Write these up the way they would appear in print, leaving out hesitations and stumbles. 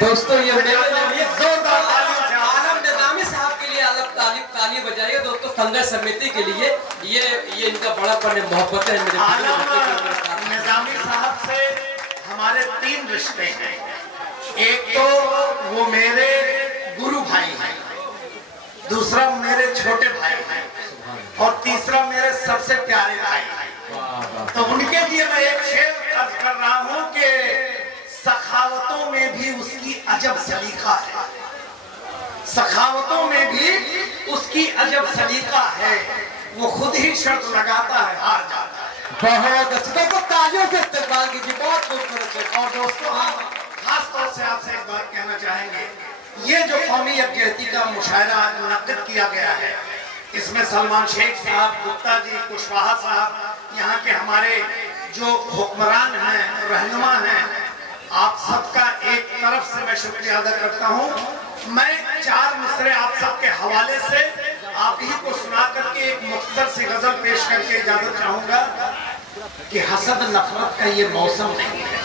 दोस्तों ये जोरदार तालियों से आलम निजामी साहब के लिए अलग ताली बजाइए दोस्तों। संघर्ष समिति के लिए ये इनका बड़ा पन मोहब्बत है। आलम निजामी साहब से हमारे 3 रिश्ते हैं। एक तो वो मेरे गुरु भाई हैं, दूसरा मेरे छोटे भाई हैं और तीसरा मेरे सबसे प्यारे भाई हैं। तो उनके लिए मैं एक शेर अर्ज कर रहा हूं कि सखावतों में भी उसकी अजब सलीका है, सखावतों में भी उसकी अजब सलीका है। वो खुद ही शर्त लगाता है, हार जाता है। बहुत अच्छा, तो तालियों से इस्तेमाल कीजिए, बहुत खूबसूरत। और दोस्तों खास तौर से आपसे एक बात कहना चाहेंगे, ये जो कौमी यकजहती का मुशायरा मुनक्किद किया गया है, इसमें सलमान शेख साहब, गुप्ता जी, कुशवाहा साहब, यहाँ के हमारे जो हुक्मरान हैं, रहनुमा हैं, आप सबका एक तरफ से मैं शुक्रिया अदा करता हूँ। मैं 4 मिसरे आप सबके हवाले से आप ही को सुना करके एक मुख्तर सी गजल पेश करके इजाजत चाहूंगा कि हसद नफरत का ये मौसम नहीं है,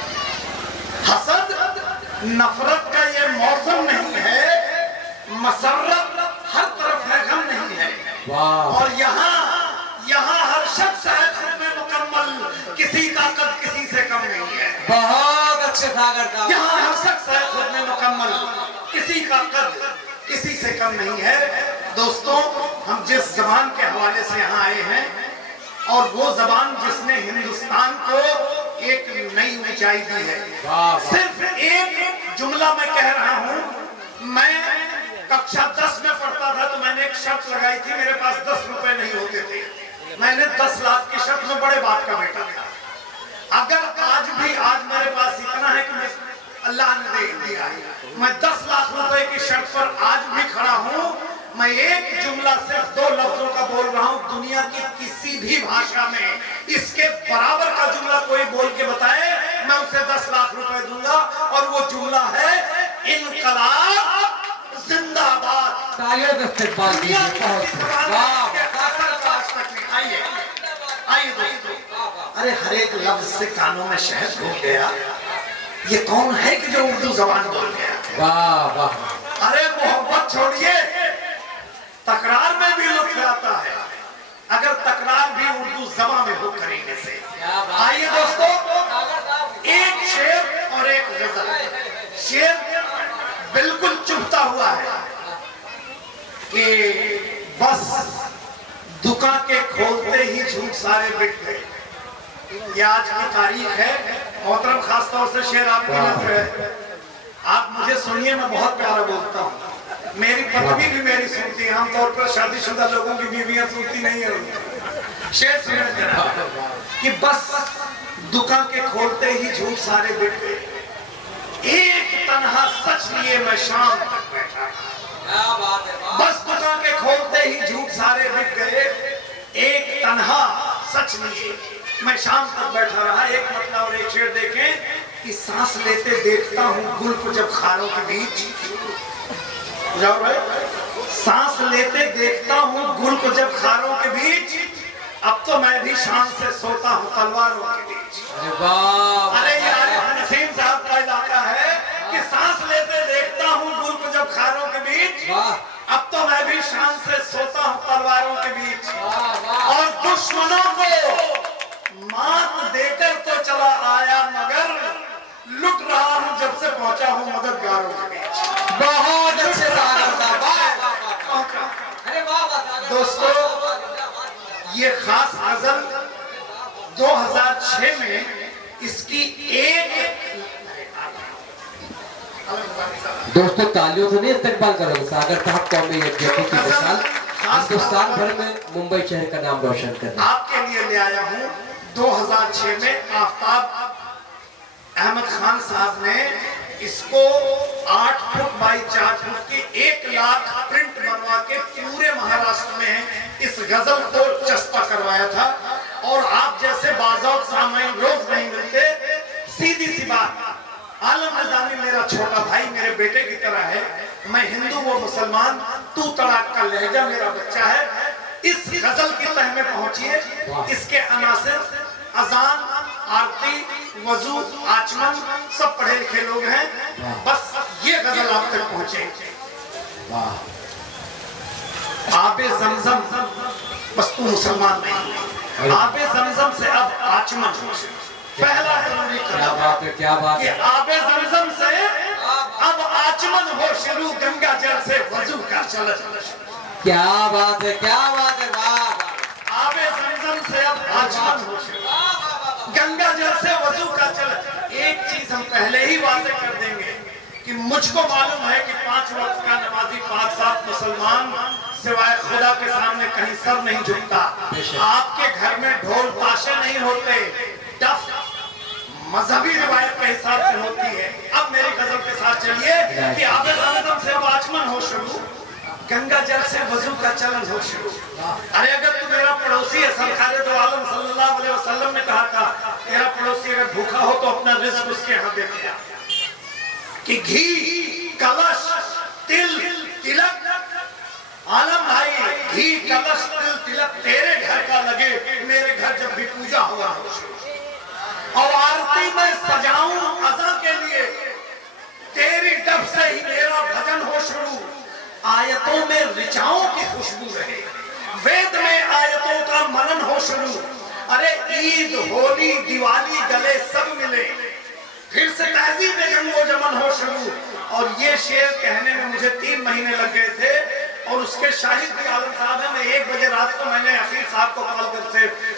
हसद नफरत का ये मौसम नहीं है, मसर्रत हर तरफ है, गम नहीं है। और यहाँ हर शख्स है खुद में मुकम्मल, किसी का कद किसी से कम नहीं है। बहुत अच्छे सागर साहब, यहाँ हर शख्स है खुद में मुकम्मल, किसी का कद किसी से कम नहीं है। दोस्तों हम जिस जबान के हवाले से यहाँ आए हैं और वो जबान जिसने हिंदुस्तान को एक नई ऊंचाई दी है, सिर्फ एक जुमला मैं कह रहा हूँ। मैं कक्षा 10 में पढ़ता था तो मैंने एक शर्त लगाई थी, मेरे पास 10 रुपए नहीं होते थे, मैंने 10 लाख की शर्त में बड़े बाप का बेटा था। अगर आज मेरे पास इतना है कि मैं अल्लाह ने दे दिया है, मैं 10 लाख रुपए की शर्त पर आज भी खड़ा हूँ। मैं एक जुमला सिर्फ 2 लफ्जों का बोल रहा हूँ, दुनिया की किसी भी भाषा में इसके बराबर का जुमला कोई बोल के बताए, मैं उसे 10 लाख रुपए दूंगा। और वो जुमला है इनकलाब जिंदाबाद। तालियों से इस्तेमाल कीजिए। आइए दोस्तों, अरे हर एक लफ्ज से कानों में शहद घूम गया, ये कौन है कि जो उर्दू जबान बोल गया? वाह वाह। अरे मोहब्बत छोड़िए, तकरार में भी लुत्फ आता है, अगर तकरार भी उर्दू जबान में हो करीने से। आइए दोस्तों, एक शेर और एक गजल। शेर बिल्कुल चुभता हुआ है कि बस दुकान के खोलते ही झूठ सारे बिक गए। ये आज की तारीख है मोहतरम, खास तौर से शेर आपकी नजर है, आप मुझे सुनिए, मैं बहुत प्यारा बोलता हूँ, मेरी पत्नी भी मेरी सुनती है, आमतौर पर शादीशुदा लोगों की बीवियां सुनती नहीं है। शेर सुनिए जरा कि बस दुकान के खोलते ही झूठ सारे बिक गए, एक तन्हा सच लिए मैं शाम तक बैठा। बस दुकान के खोलते ही झूठ सारे बिक गए, एक तन्हा सच लिए मैं शाम तक बैठा रहा। एक मतलब और एक शेर देखें कि सांस लेते देखता हूँ गुल को जब खारों के बीच, सांस लेते देखता हूँ गुल को जब खारों के बीच, अब तो मैं भी शाम से सोता हूँ तलवारों के बीच। अरे यार नसीम साहब का इलाका है कि सांस लेते देखता हूँ गुल को जब खारों के बीच, अब तो मैं भी शाम से सोता हूँ तलवारों के बीच। और दुश्मनों को मात देकर तो चला आया, मगर लुट रहा हूँ जब से पहुंचा हूँ मददगारों के बीच। बहुत अच्छे सागर साहब। दोस्तों ये खास गजल 2006 में इसकी एक दोस्तों तालियों से नहीं इस्तेमाल करोगे। सागर साहब कौमी यकजहती की मिसाल हिंदुस्तान भर में मुंबई शहर का नाम रोशन कर रहे हैं। आपके लिए ले आया हूँ। 2006 में आफ्ताब अहमद खान साहब ने इसको 8 फुट बाई 4 फुट की 1 लाख प्रिंट बनवा के पूरे महाराष्ट्र में इस गजल को चस्पा करवाया था। और आप जैसे बाज़ौक़ सामाईन रोज नहीं मिलते। सीधी सी बात, आलम निज़ामी मेरा छोटा भाई, मेरे बेटे की तरह है, मैं हिंदू वो मुसलमान, तू तड़ाक का लहजा मेरा बच्चा है। इस गजल की तह में पहुंचिए, इसके अनासिर अजान, आरती, वजू, आचमन सब पढ़े लिखे लोग हैं। बस ये गजल आप तक पहुंचे। वाह, आबे जमजम, बस तू मुसलमान नहीं, आबे जमजम से अब आचमन हो। पहला जरूरी क्या बात है, क्या बात कि है। आबे जमजम से अब आचमन हो शुरू, गंगा जल से वजू का चलन। क्या बात है, क्या बात है। वाह वाह। आबे जमजम से अब आचमन हो शुरू, गंगा जल से वजू का चलन। एक चीज हम पहले ही वाजे कर देंगे कि मुझको मालूम है कि 5 वक्त का नमाजी 5-7 मुसलमान सिवाय खुदा के सामने कहीं सर नहीं झुकता। आपके घर में ढोल ताशे नहीं होते, टफ मजहबी रिवायत के हिसाब से होती है। अब मेरी गजल के साथ चलिए कि आबे ज़मज़म से अब आचमन हो शुरू, गंगा जल से वजू का चलन हो शुरू। अरे अगर तू मेरा पड़ोसी है, सरकार दो आलम सल्लल्लाहु अलैहि वसल्लम ने कहा था तेरा पड़ोसी अगर भूखा हो तो अपना रिज़्क उसके यहाँ दे दिया, कि घी, कलश, तिल, तिलक, आलम भाई घी, कलश, तिल, तिलक तेरे घर का लगे, मेरे घर जब भी पूजा हुआ हो और आरती में सजाऊं अज़ा के लिए, तेरी डफ से ही मेरा भजन हो शुरू, आयतों में ऋचाओं की खुशबू रहे, वेद में आयतों का मनन हो शुरू। अरे ईद, होली, दिवाली गले सब मिले, फिर से तहजीब जंगो जमन हो शुरू। और ये शेर कहने में मुझे 3 महीने लग गए थे और उसके शाहिद भी आलम साहब है। मैं 1 बजे रात को मैंने हफीज साहब को कॉल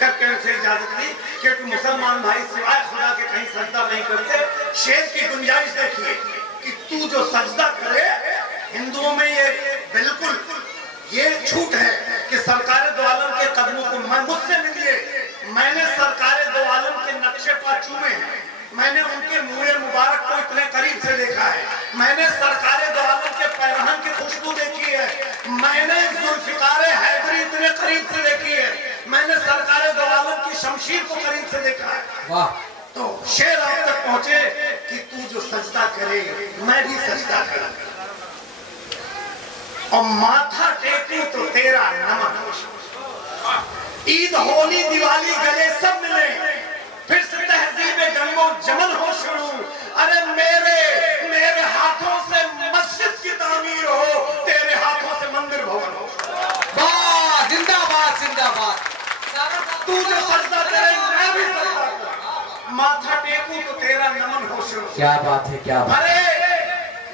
करके उनसे इजाजत ली कि मुसलमान भाई सिवाय खुदा के कहीं सजदा नहीं करते। शेर की गुंजाइश देखिए कि तू जो सजदा करे, हिंदुओं में ये बिल्कुल ये छूट है कि सरकार दो आलम के कदमों को मुझसे मिलिए, मैंने सरकार दो आलम के नक्शे पर चूमे हैं, मैंने उनके मुँह मुबारक को इतने करीब से देखा है, मैंने सरकार दो आलम के पैरहन की खुशबू देखी है, मैंने जुल्फिकार हैदरी इतने करीब से देखी है, मैंने सरकार दो आलम की शमशीर को करीब से देखा है। वाह। तो शेर आप तक पहुंचे कि तू जो सजदा करे मैं भी सजदा करूं और माथा टेकूं तो तेरा नमन। ईद, होली, दिवाली गले सब मिले, फिर से तहजीब गंगो जमन हो शुरू। अरे मेरे हाथों से मस्जिद की तामीर हो, तेरे हाथों से मंदिर भवन हो। वाह, जिंदाबाद जिंदाबाद। तू जो सजदा करे मैं भी सजदा करूं, माथा टेकूं तो तेरा नमन हो शुरू। क्या बात है, क्या बात। अरे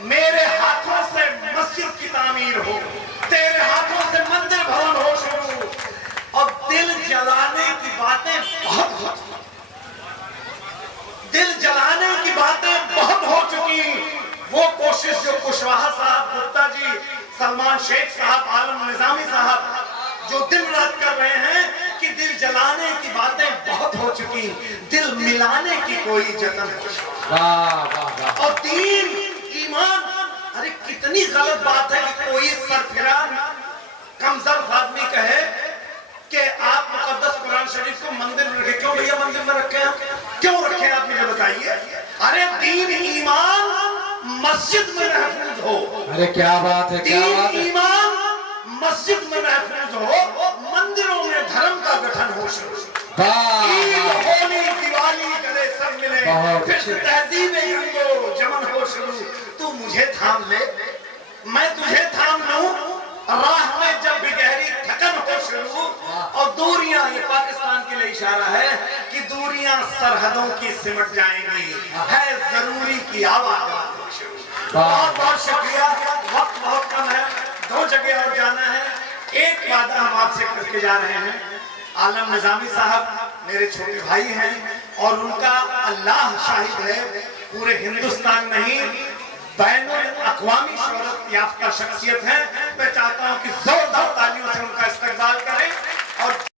मेरे हाथों से मस्जिद की तामीर हो, तेरे हाथों से मंदिर भवन हो शुरू। और दिल जलाने की बातें बहुत हो चुकी। वो कोशिश जो कुशवाहा साहब, गुप्ता जी, सलमान शेख साहब, आलम निजामी साहब जो दिन रात कर रहे हैं कि दिल जलाने की बातें बहुत हो चुकी, दिल मिलाने की कोई जतन हो चुकी। वाह वाह वाह। और दीन, ईमान, अरे कितनी गलत बात है कि कोई सरफिरान कमजोर आदमी कहे कि आप मुकद्दस कुरान शरीफ को मंदिर में रखे। क्यों भैया मंदिर में रखे हैं? क्यों रखे आप मुझे बताइए। अरे दीन, ईमान मस्जिद में महफूज हो। अरे क्या बात है, क्या बात है। ईमान मस्जिद में महफूज हो, मंदिरों में धर्म का गठन हो शुरू। ईद, होली, दिवाली गले सब मिले, फिर से तहजीब गंगो जमन हो शुरू। तू मुझे थाम ले, मैं तुझे थाम लूं, राह में जब भी गहरी थकन हो शुरू। और दूरियां, ये पाकिस्तान के लिए इशारा है कि दूरियां सरहदों की सिमट जाएंगी, है जरूरी की आवाज। बहुत बहुत शुक्रिया। वक्त बहुत कम है, 2 जगह और जाना है। एक वादा हम आपसे करके जा रहे हैं, आलम निजामी साहब मेरे छोटे भाई हैं और उनका अल्लाह शाहिद है, पूरे हिंदुस्तान नहीं बैनुल अक़वामी शोहरत याफ्ता शख्सियत है। मैं चाहता हूं कि जोरदार तालियों से उनका इस्तकबाल करें और